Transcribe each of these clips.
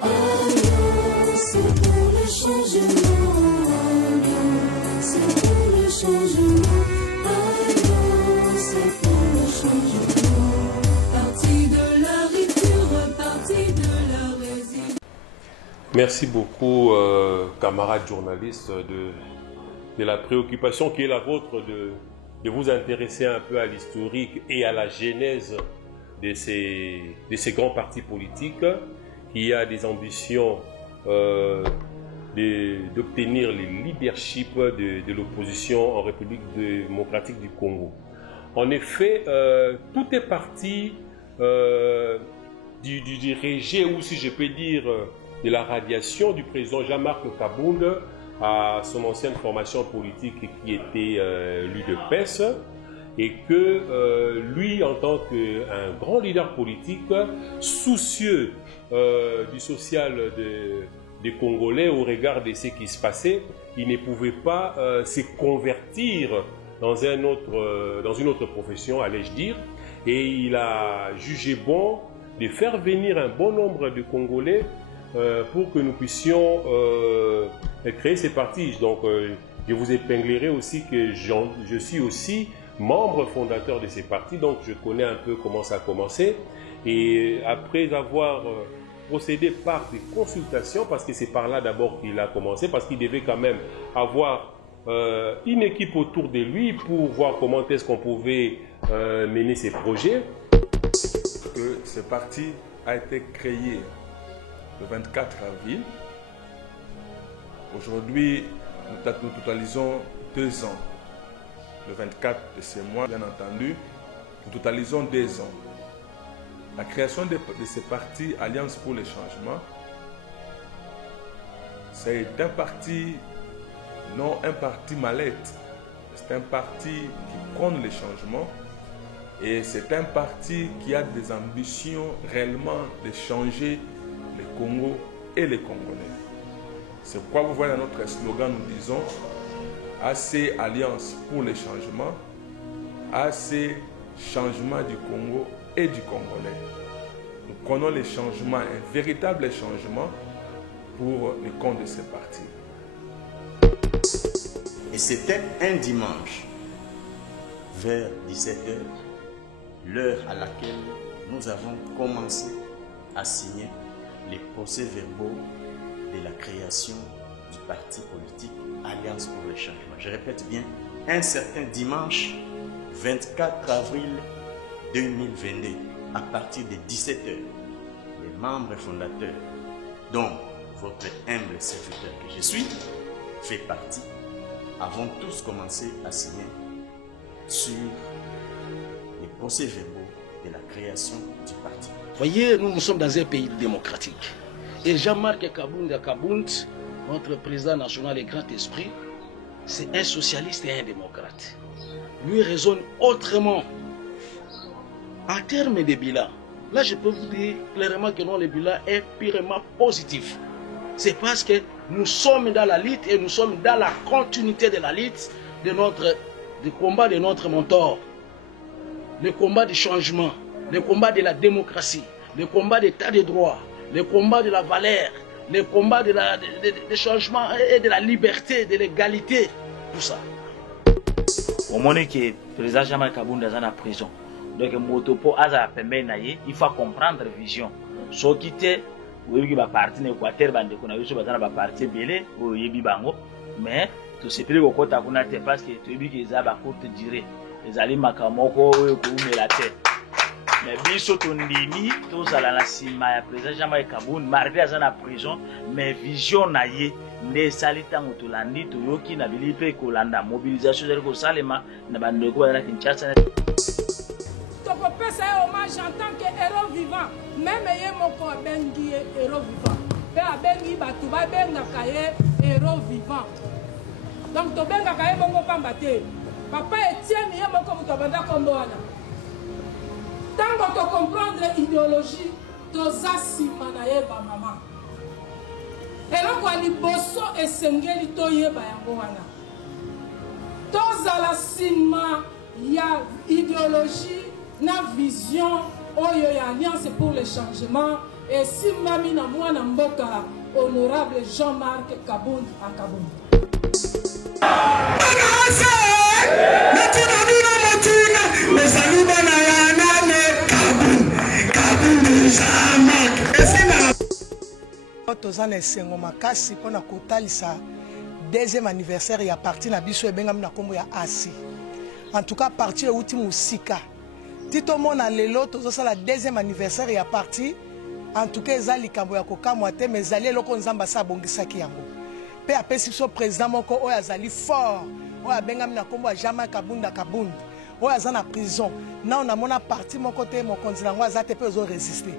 Alliance pour le changement. Alliance pour le changement. Alliance pour le changement. Parti de la rupture, parti de la résistance. Merci beaucoup, camarades journalistes, de la préoccupation qui est la vôtre de vous intéresser un peu à l'historique et à la genèse de ces grands partis politiques qui a des ambitions d'obtenir le leadership de l'opposition en République démocratique du Congo. En effet, tout est parti du rejet, ou si je peux dire, de la radiation du président Jean-Marc Kabound à son ancienne formation politique qui était l'UDPS, et que lui, en tant qu'un grand leader politique, soucieux du social des Congolais au regard de ce qui se passait, il ne pouvait pas se convertir dans une autre profession, allais-je dire, et il a jugé bon de faire venir un bon nombre de Congolais pour que nous puissions créer ces partis. Donc, je vous épinglerai aussi que je suis aussi membre fondateur de ces partis, donc je connais un peu comment ça a commencé. Et après avoir procédé par des consultations, parce que c'est par là d'abord qu'il a commencé, parce qu'il devait quand même avoir une équipe autour de lui pour voir comment est-ce qu'on pouvait mener ses projets. Que ce parti a été créé le 24 avril. Aujourd'hui, nous totalisons 2 ans. Le 24 de ce mois, bien entendu, nous totalisons 2 ans. La création de ce parti Alliance pour le changement, c'est un parti, non un parti mallette, c'est un parti qui prône le changement et c'est un parti qui a des ambitions réellement de changer le Congo et les Congolais. C'est pourquoi vous voyez dans notre slogan, nous disons AC Alliance pour le changement, AC changement du Congo et du Congolais. Nous prenons les changements, un véritable changement pour le compte de ce parti. Et c'était un dimanche, vers 17h, l'heure à laquelle nous avons commencé à signer les procès-verbaux de la création du parti politique Alliance pour le changement. Je répète bien, un certain dimanche 24 avril 2022, à partir de 17h, les membres fondateurs, dont votre humble serviteur que je suis, fait partie, avons tous commencé à signer sur les procès-verbaux de la création du parti. Voyez, nous sommes dans un pays démocratique. Et Jean-Marc Kabound, notre président national et grand esprit, c'est un socialiste et un démocrate. Lui raisonne autrement. En termes de bilan, là je peux vous dire clairement que non, le bilan est purement positif. C'est parce que nous sommes dans la lutte et nous sommes dans la continuité de la lutte du combat de notre mentor. Le combat du changement, le combat de la démocratie, le combat de l'état de droit, le combat de la valeur, le combat de changement et de la liberté, de l'égalité, tout ça. Au moment que le président Jean-Marc Kabound est en prison, donc il faut comprendre la vision. Ce qui était, oui, parti Équateur, parti belé, mais tout ce pays au côté parce que tu es qu'ils ont courte durée. Les alliés makamoko ou la tête. Mais biso tondimi tous à la cima ya président Jean-Marc Kabound mardi en prison mais vision na ye ne salita mutulandi to yoki na bilipe kolanda mobilisation de ko salema na bandeko na Kinshasa. To ko pesa hommage en tant que héros vivant, même ye moko bengi héros vivant. Pe abengi batu ba benga kaye héros vivant. Donc to benga kaye bongo pambate. Papa Etienne ye moko mutobanda kombo wana. Tant que comprendre l'idéologie, toza sima na yeba mama. Eloko aliboso esengeli to yeba yango wana. Toza la sima ya idéologie na vision oyo ya Alliance pour le changement et simami na mwana mboka honorable Jean-Marc Kabound à Kabound. Toza na esengo makasi mpona kotalisa deuxième anniversaire ya parti na biso ebengami na kombo ya ASI. En tout cas parti euti musika tito mona lelo tozosala deuxième anniversaire ya parti. En tout cas eza likambo ya kokamwa te mais ezali eloko nzambe asa abongisaki yango mpe apesi biso président moko oyo azali fort oyo abengami na kombo ya Jean-Marc Kabunda Kabound oyo aza na prison nao namona parti moko te mokonzi nango aza te mpe ezoresiste.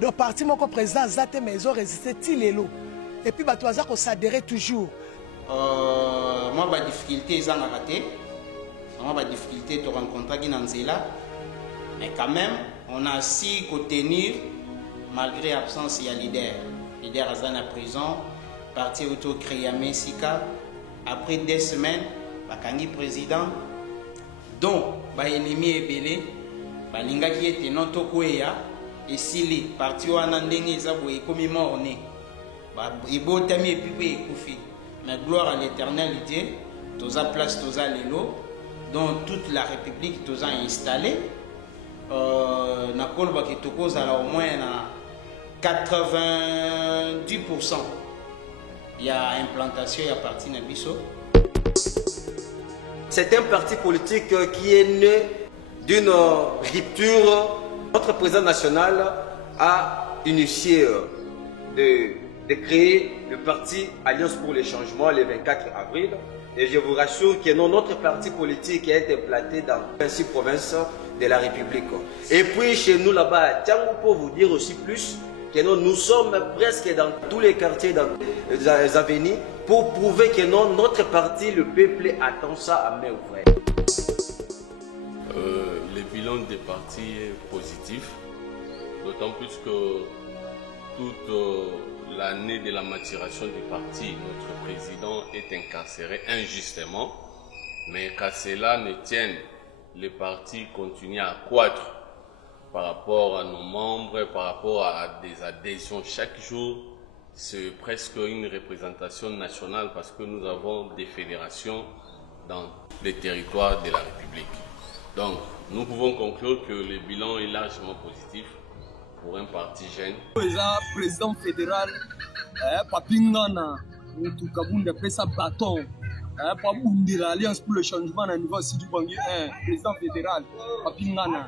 Donc parti moko président aza te mais ezoresiste ti lelo et puis bato baza kosadere toujours. Moi ba difficulté ezangaka te, moi ba difficulté to rencontraki na nzela, mais quand même on a su contenir malgré l'absence il y a leader aza na prison, parti auto créé à Mexica. Après 2 semaines bakangi président donc ba ennemi ebele balingaki ete non tokoya esili parti wana ndenge eza boye komi morne ba ebotami epipe ekufi. Mais gloire à l'éternel Dieu, toza place toza lelo dans toute la République toza installé. Na kolba ki tokoza la au moins na 90%. Il y a implantation, il y a parti na biso. C'est un parti politique qui est né d'une rupture. Notre président national a initié de créer le parti Alliance pour le changement le 24 avril. Et je vous rassure que notre parti politique a été implanté dans 26 provinces de la République. Et puis chez nous là-bas, tiens, pour vous dire aussi plus, que nous sommes presque dans tous les quartiers, dans les avenues, pour prouver que notre parti, le peuple, attend ça à main ouverte. Le bilan des partis est positif, d'autant plus que toute l'année de la maturation du parti, notre président est incarcéré injustement, mais qu'à cela ne tienne, le parti continue à croître par rapport à nos membres, par rapport à des adhésions chaque jour. C'est presque une représentation nationale parce que nous avons des fédérations dans les territoires de la République. Donc, nous pouvons conclure que le bilan est largement positif pour un parti jeune. Président fédéral, Papingana, Kabunda pesa bâton, pour l'Alliance pour le changement à niveau Sidi Bangui, président fédéral, Papingana,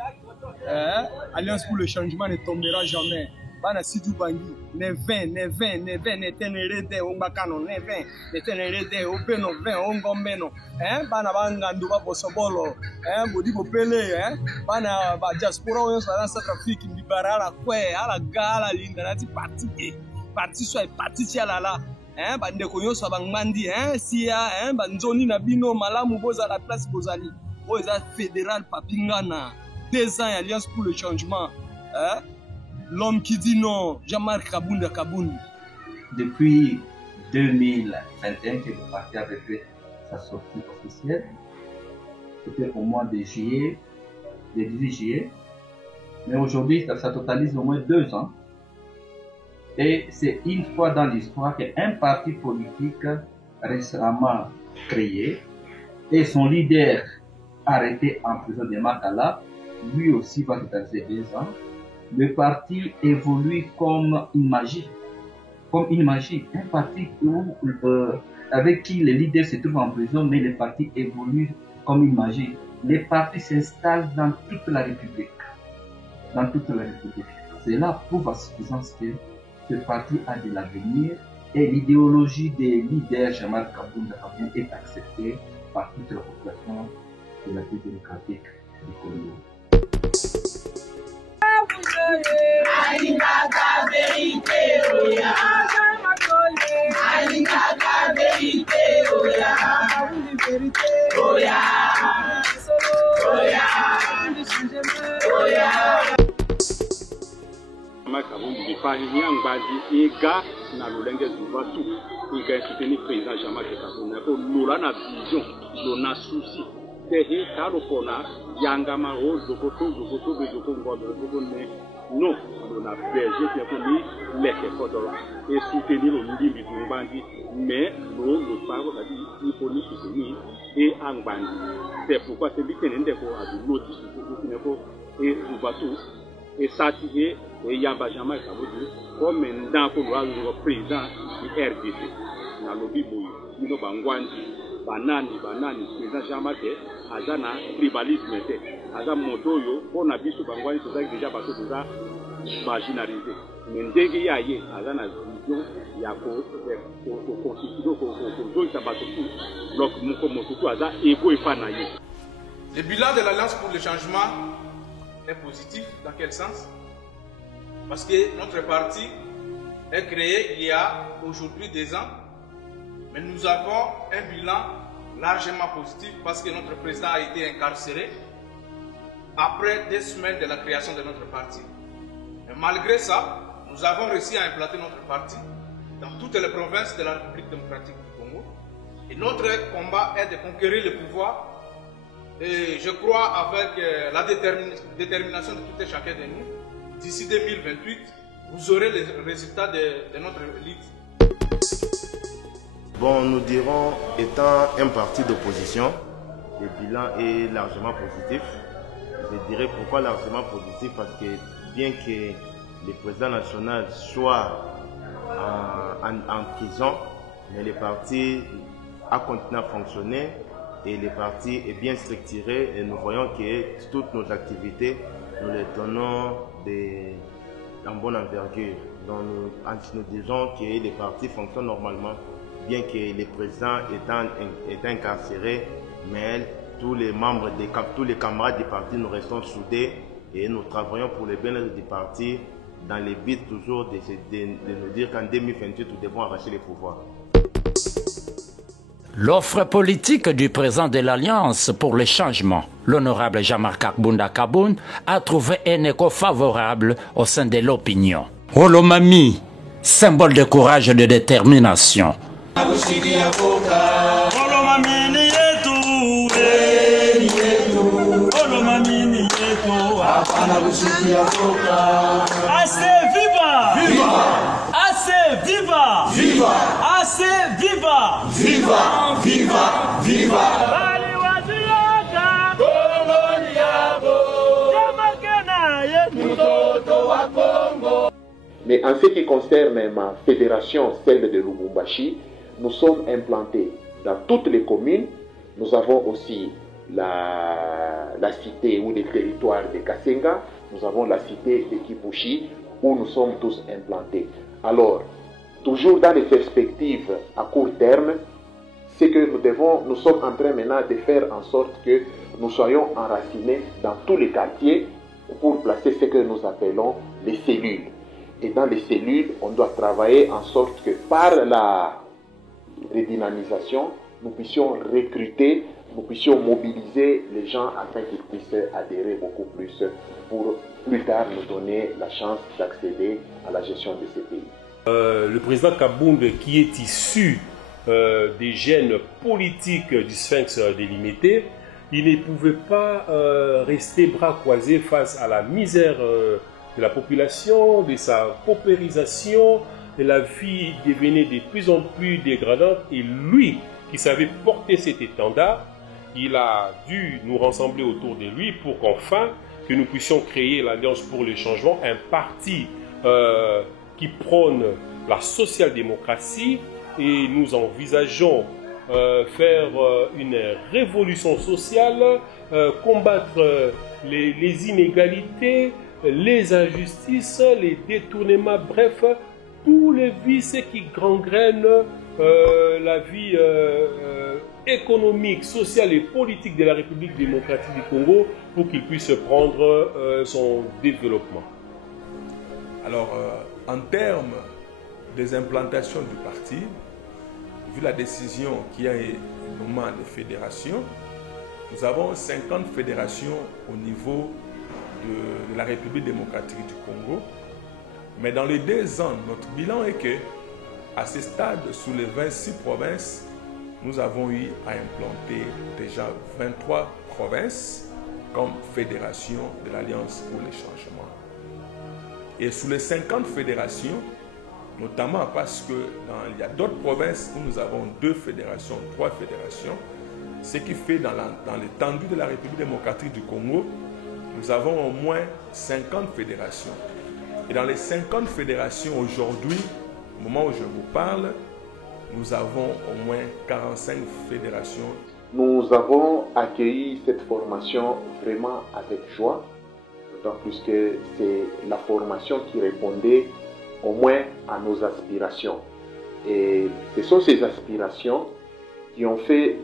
Alliance pour le changement ne tombera jamais. Bana Sidi Bangui, ne 20, ne tenere on bakano, ne 20, ne tenere au beno 20, on gombeno, bana bangando ba bosobolo, bodi bopele, bana ba diaspora on sa trafic liberala kwe, ala gala linda nati parti soit parti la bande konyo sa bangmandi, sia, banzoni na bino malamu boza la place bozali, boza fédéral Papingana, 2 ans Alliance pour le changement, l'homme qui dit non, Jean-Marc Kabunda Kabound. Depuis 2021 que le parti avait fait sa sortie officielle, c'était au mois de juillet, le 18 juillet, mais aujourd'hui ça totalise au moins 2 ans. Et c'est une fois dans l'histoire qu'un parti politique récemment créé et son leader arrêté en prison de Makala, lui aussi va totaliser 2 ans. Le parti évolue comme une magie. Comme une magie. Un parti avec qui les leaders se trouvent en prison, mais le parti évolue comme une magie. Les partis s'installent dans toute la République. Dans toute la République. Cela prouve à suffisance que ce parti a de l'avenir et l'idéologie des leaders Jean-Marc Kabunda Kabound est acceptée par toute la population de la République démocratique du Congo. Alingaka vérité, oya. Alingaka vérité, oya. Oya. Oya. Oya. Makabondi bipani nyangbazi ega na lolenge zubatu ega soutenir président Jean-Marc Kabunda ko lola na vision lona souci tehi taro pona yangama o zokoto ngodo ne non on a berger qui a commis les photos et soutenir le ndimbi du bandi mais le parole a dit il faut nous soutenir et en bandi c'est pourquoi c'est dit que n'endeko a du loti et Zubatu et Satié et Yamba Jama Kaboudi comme un le président du RDC na lobi boy nous bangwandi banani président Jean-Marc azana tribalisme te aza motoyo pona biso bangwani tozaki déjà bato toza marginalisé mais ndenge yaye azana vision ya ko constitution ko bato bloc moko motutu aza ego efana ye. Le bilan de l'Alliance pour le changement est positif. Dans quel sens? Parce que notre parti est créé il y a aujourd'hui 2 ans, mais nous avons un bilan largement positif parce que notre président a été incarcéré après 2 semaines de la création de notre parti. Mais malgré ça, nous avons réussi à implanter notre parti dans toutes les provinces de la République démocratique du Congo. Et notre combat est de conquérir le pouvoir. Et je crois avec la détermination de tout et chacun de nous, d'ici 2028, vous aurez les résultats de notre lutte. Bon, nous dirons, étant un parti d'opposition, le bilan est largement positif. Je dirais pourquoi largement positif, parce que bien que le président national soit en prison, mais le parti a continué à fonctionner et le parti est bien structuré et nous voyons que toutes nos activités, nous les tenons en bonne envergure. Donc nous disons que le parti fonctionne normalement, bien que le président est incarcéré, mais tous les membres, tous les camarades du parti, nous restons soudés et nous travaillons pour le bien-être du parti dans le but toujours de nous dire qu'en 2028, nous devons arracher les pouvoirs. L'offre politique du président de l'Alliance pour le changement, l'honorable Jean-Marc Kabunda Kaboun, a trouvé un écho favorable au sein de l'opinion. Olomami, symbole de courage et de détermination. Assez viva! Viva! Assez viva! Viva! Assez viva! Viva! Viva! Viva! Mais en ce qui concerne ma fédération, celle de Lubumbashi, nous sommes implantés dans toutes les communes. Nous avons aussi la cité ou les territoires de Kasenga. Nous avons la cité de Kipushi où nous sommes tous implantés. Alors, toujours dans les perspectives à court terme, c'est que nous sommes en train maintenant de faire en sorte que nous soyons enracinés dans tous les quartiers pour placer ce que nous appelons les cellules. Et dans les cellules, on doit travailler en sorte que par la redynamisation, nous puissions recruter, nous puissions mobiliser les gens afin qu'ils puissent adhérer beaucoup plus pour plus tard nous donner la chance d'accéder à la gestion de ces pays. Le président Kabound, qui est issu des gènes politiques du Sphinx délimité, il ne pouvait pas rester bras croisés face à la misère de la population, de sa paupérisation, et la vie devenait de plus en plus dégradante. Et lui, qui savait porter cet étendard, il a dû nous rassembler autour de lui pour qu'enfin, que nous puissions créer l'Alliance pour le changement, un parti qui prône la social-démocratie, et nous envisageons faire une révolution sociale, combattre les inégalités, les injustices, les détournements, bref, tous les vices qui gangrènent la vie économique, sociale et politique de la République démocratique du Congo pour qu'il puisse prendre son développement. Alors, en termes des implantations du parti, vu la décision qui a été nommée de fédération, nous avons 50 fédérations au niveau de la République démocratique du Congo. Mais dans les 2 ans, notre bilan est que, à ce stade, sous les 26 provinces, nous avons eu à implanter déjà 23 provinces comme fédération de l'Alliance pour les changements. Et sous les 50 fédérations, notamment parce qu'il y a d'autres provinces où nous avons 2 fédérations, 3 fédérations, ce qui fait dans l'étendue de la République démocratique du Congo, nous avons au moins 50 fédérations. Et dans les 50 fédérations aujourd'hui, au moment où je vous parle, nous avons au moins 45 fédérations. Nous avons accueilli cette formation vraiment avec joie, d'autant plus que c'est la formation qui répondait au moins à nos aspirations. Et ce sont ces aspirations qui ont fait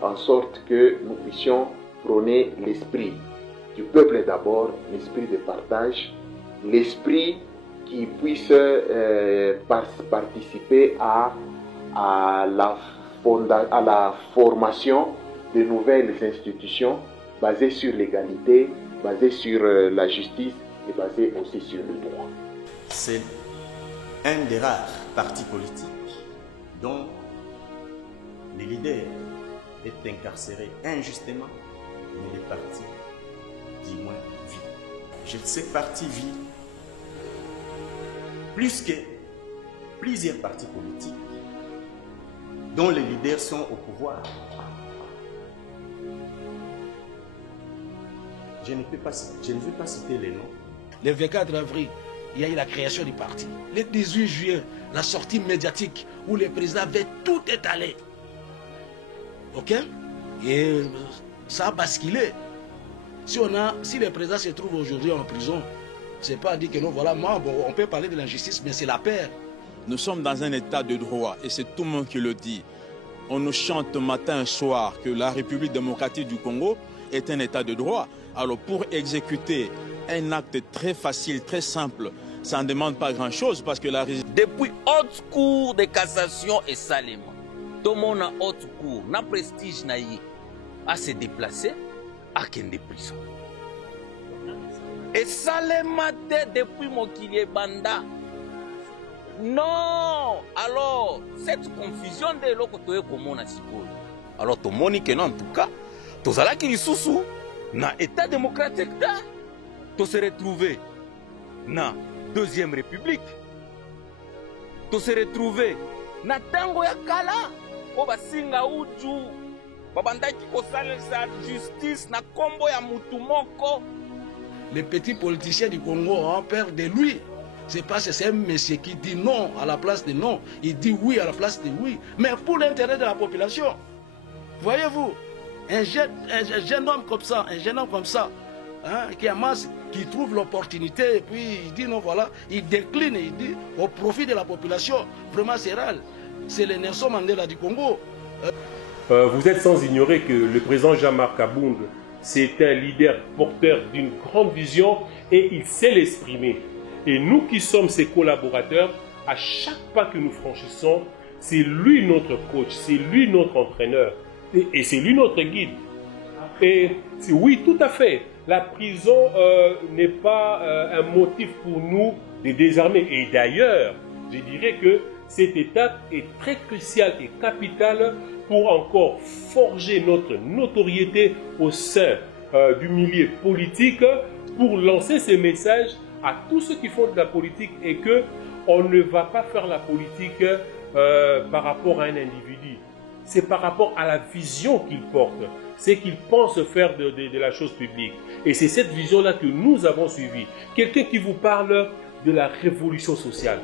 en sorte que nous puissions prôner l'esprit du peuple d'abord, l'esprit de partage, l'esprit qui puisse participer à la formation de nouvelles institutions basées sur l'égalité, basées sur la justice et basées aussi sur le droit. C'est un des rares partis politiques dont le leader est incarcéré injustement, mais le parti, du moins, vit. Ce parti vit plus que plusieurs partis politiques dont les leaders sont au pouvoir. Je ne veux pas citer les noms. Le 24 avril, il y a eu la création du parti. Le 18 juillet, la sortie médiatique où le président avait tout étalé. Ok? Et ça a basculé. Si le président se trouve aujourd'hui en prison, c'est pas dit que non, voilà, on peut parler de l'injustice, mais c'est la paix. Nous sommes dans un état de droit et c'est tout le monde qui le dit. On nous chante matin et soir que la République démocratique du Congo est un état de droit. Alors pour exécuter un acte très facile, très simple, ça ne demande pas grand-chose parce que la... Depuis haute cour de cassation et Salema, tout le monde a haute cour, n'a prestige à se déplacer à Kende prison. Et Salema depuis Mokili Banda. Non! Alors, cette confusion de l'autre comme on a supposé. Alors, tout le monde que non, en tout cas, tout ça là qui est sous dans l'état démocratique, tout se retrouver dans Deuxième République. Tout se retrouver dans Tango ya Kala, au Basinga Uju, Babandaki Kosale sa justice, na Kombo ya Mutumoko. Les petits politiciens du Congo ont peur de lui. C'est parce que c'est un monsieur qui dit non à la place de non. Il dit oui à la place de oui. Mais pour l'intérêt de la population. Voyez-vous, un jeune homme comme ça, hein, qui trouve l'opportunité et puis il dit non, voilà, il décline, il dit au profit de la population. Vraiment, c'est rare. C'est le Nelson Mandela du Congo. Vous êtes sans ignorer que le président Jean-Marc Kabound, c'est un leader porteur d'une grande vision et il sait l'exprimer. Et nous qui sommes ses collaborateurs, à chaque pas que nous franchissons, c'est lui notre coach, c'est lui notre entraîneur et c'est lui notre guide. Et oui, tout à fait, la prison n'est pas un motif pour nous de désarmer. Et d'ailleurs, je dirais que cette étape est très cruciale et capitale pour encore forger notre notoriété au sein du milieu politique, pour lancer ces messages à tous ceux qui font de la politique et que on ne va pas faire la politique par rapport à un individu. C'est par rapport à la vision qu'il porte, c'est qu'il pense faire de la chose publique. Et c'est cette vision-là que nous avons suivie. Quelqu'un qui vous parle de la révolution sociale.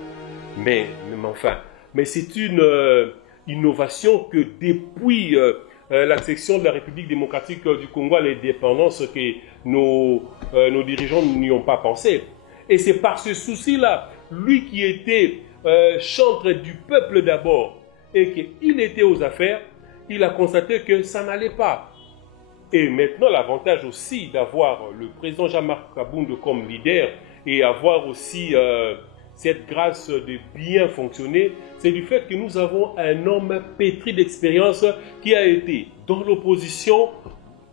Mais c'est une innovation que depuis la section de la République démocratique du Congo à l'indépendance que nos dirigeants n'y ont pas pensé. Et c'est par ce souci-là, lui qui était chantre du peuple d'abord et qu'il était aux affaires, il a constaté que ça n'allait pas. Et maintenant, l'avantage aussi d'avoir le président Jean-Marc Kabound comme leader et avoir aussi cette grâce de bien fonctionner, c'est du fait que nous avons un homme pétri d'expérience qui a été dans l'opposition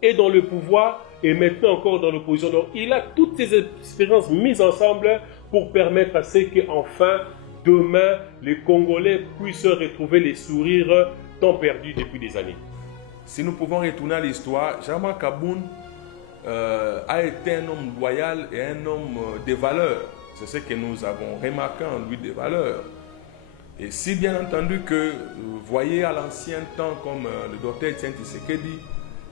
et dans le pouvoir et maintenant encore dans l'opposition. Donc il a toutes ces expériences mises ensemble pour permettre à ce qu'enfin, demain, les Congolais puissent retrouver les sourires temps perdu depuis des années. Si nous pouvons retourner à l'histoire, Jean-Marc Kaboun a été un homme loyal et un homme de valeurs. C'est ce que nous avons remarqué en lui, des valeurs. Et si bien entendu que vous voyez à l'ancien temps comme le docteur Etienne Tshisekedi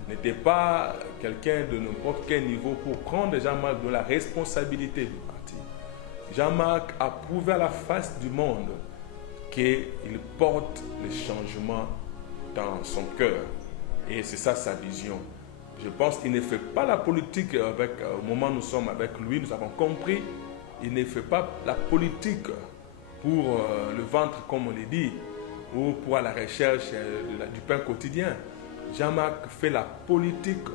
n'était pas quelqu'un de n'importe quel niveau pour prendre Jean-Marc de la responsabilité du parti. Jean-Marc a prouvé à la face du monde qu'il porte le changement dans son cœur. Et c'est ça sa vision. Je pense qu'il ne fait pas la politique au moment où nous sommes avec lui, nous avons compris, il ne fait pas la politique pour le ventre, comme on le dit, ou pour la recherche du pain quotidien. Jean-Marc fait la politique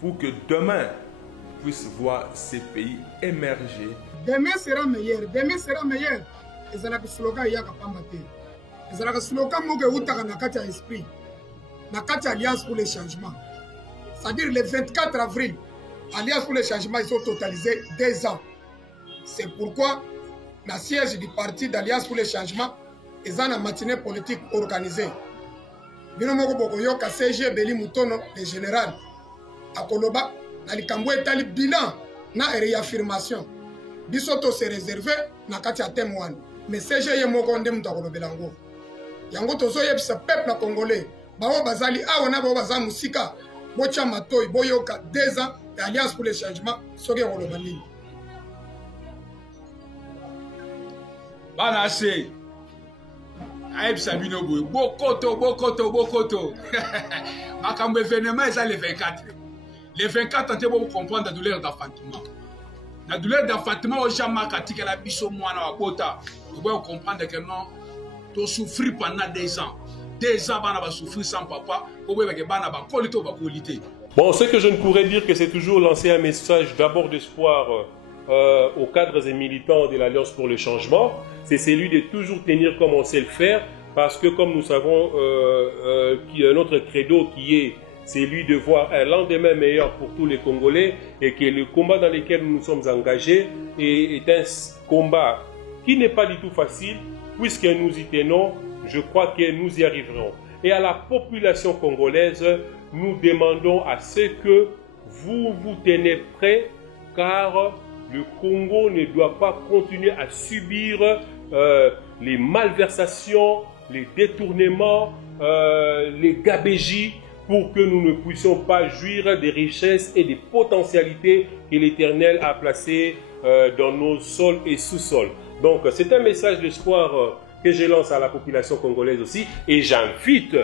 pour que demain puisse voir ces pays émerger. Demain sera meilleur, demain sera meilleur. Et ça le slogan yaka pambate. Et ça le slogan moke utaka nakati esprit. Nakati alliance pour les changements. C'est-à-dire le 24 avril, Alliance pour les changements, ils ont totalisé 2 ans. C'est pourquoi la siège du parti d'Alliance pour les changements est en matinée politique organisée. Binomoko Bokoyoka CG Beli Mutono, le général, à Koloba, dans le Cambou est le bilan, na réaffirmation. Bisoto s'est réservé, na katia témoin. Mais CG Yemokonde Mutakolo Belango. Yango Tozo Yebsa peuple congolais. Bao Bazali, Awana Baza Musika, Bocha Matoy, Boyoka, 2 ans, et Alliance pour les changements, Soge Rolobani. Bana se Aïb Sabino Boy, Bokoto. Makambo événement est le 24. Le 24, on peut comprendre la douleur d'enfantement. La douleur d'enfantement, au Jean-Marc Atika, la biso moana wa bota. On peut comprendre que non, tu souffres pendant 2 ans. 2 ans, on va souffrir sans papa. Bon, ce que je ne pourrais dire que c'est toujours lancer un message d'abord d'espoir aux cadres et militants de l'Alliance pour le changement, c'est celui de toujours tenir comme on sait le faire, parce que comme nous savons, notre credo qui est celui de voir un lendemain meilleur pour tous les Congolais, et que le combat dans lequel nous nous sommes engagés est un combat qui n'est pas du tout facile, puisque nous y tenons, je crois que nous y arriverons. Et à la population congolaise, nous demandons à ce que vous vous tenez prêts, car le Congo ne doit pas continuer à subir les malversations, les détournements, les gabégies, pour que nous ne puissions pas jouir des richesses et des potentialités que l'Éternel a placées dans nos sols et sous-sols. Donc c'est un message d'espoir que je lance à la population congolaise aussi, et j'invite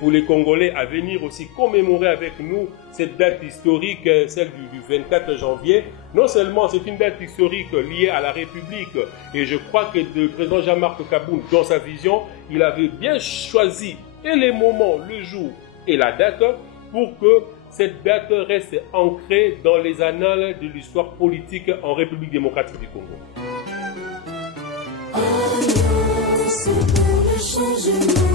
pour les Congolais à venir aussi commémorer avec nous cette date historique, celle du 24 janvier. Non seulement c'est une date historique liée à la République, et je crois que le président Jean-Marc Kaboun, dans sa vision, il avait bien choisi et les moments, le jour et la date pour que cette date reste ancrée dans les annales de l'histoire politique en République démocratique du Congo. C'est pour le changement.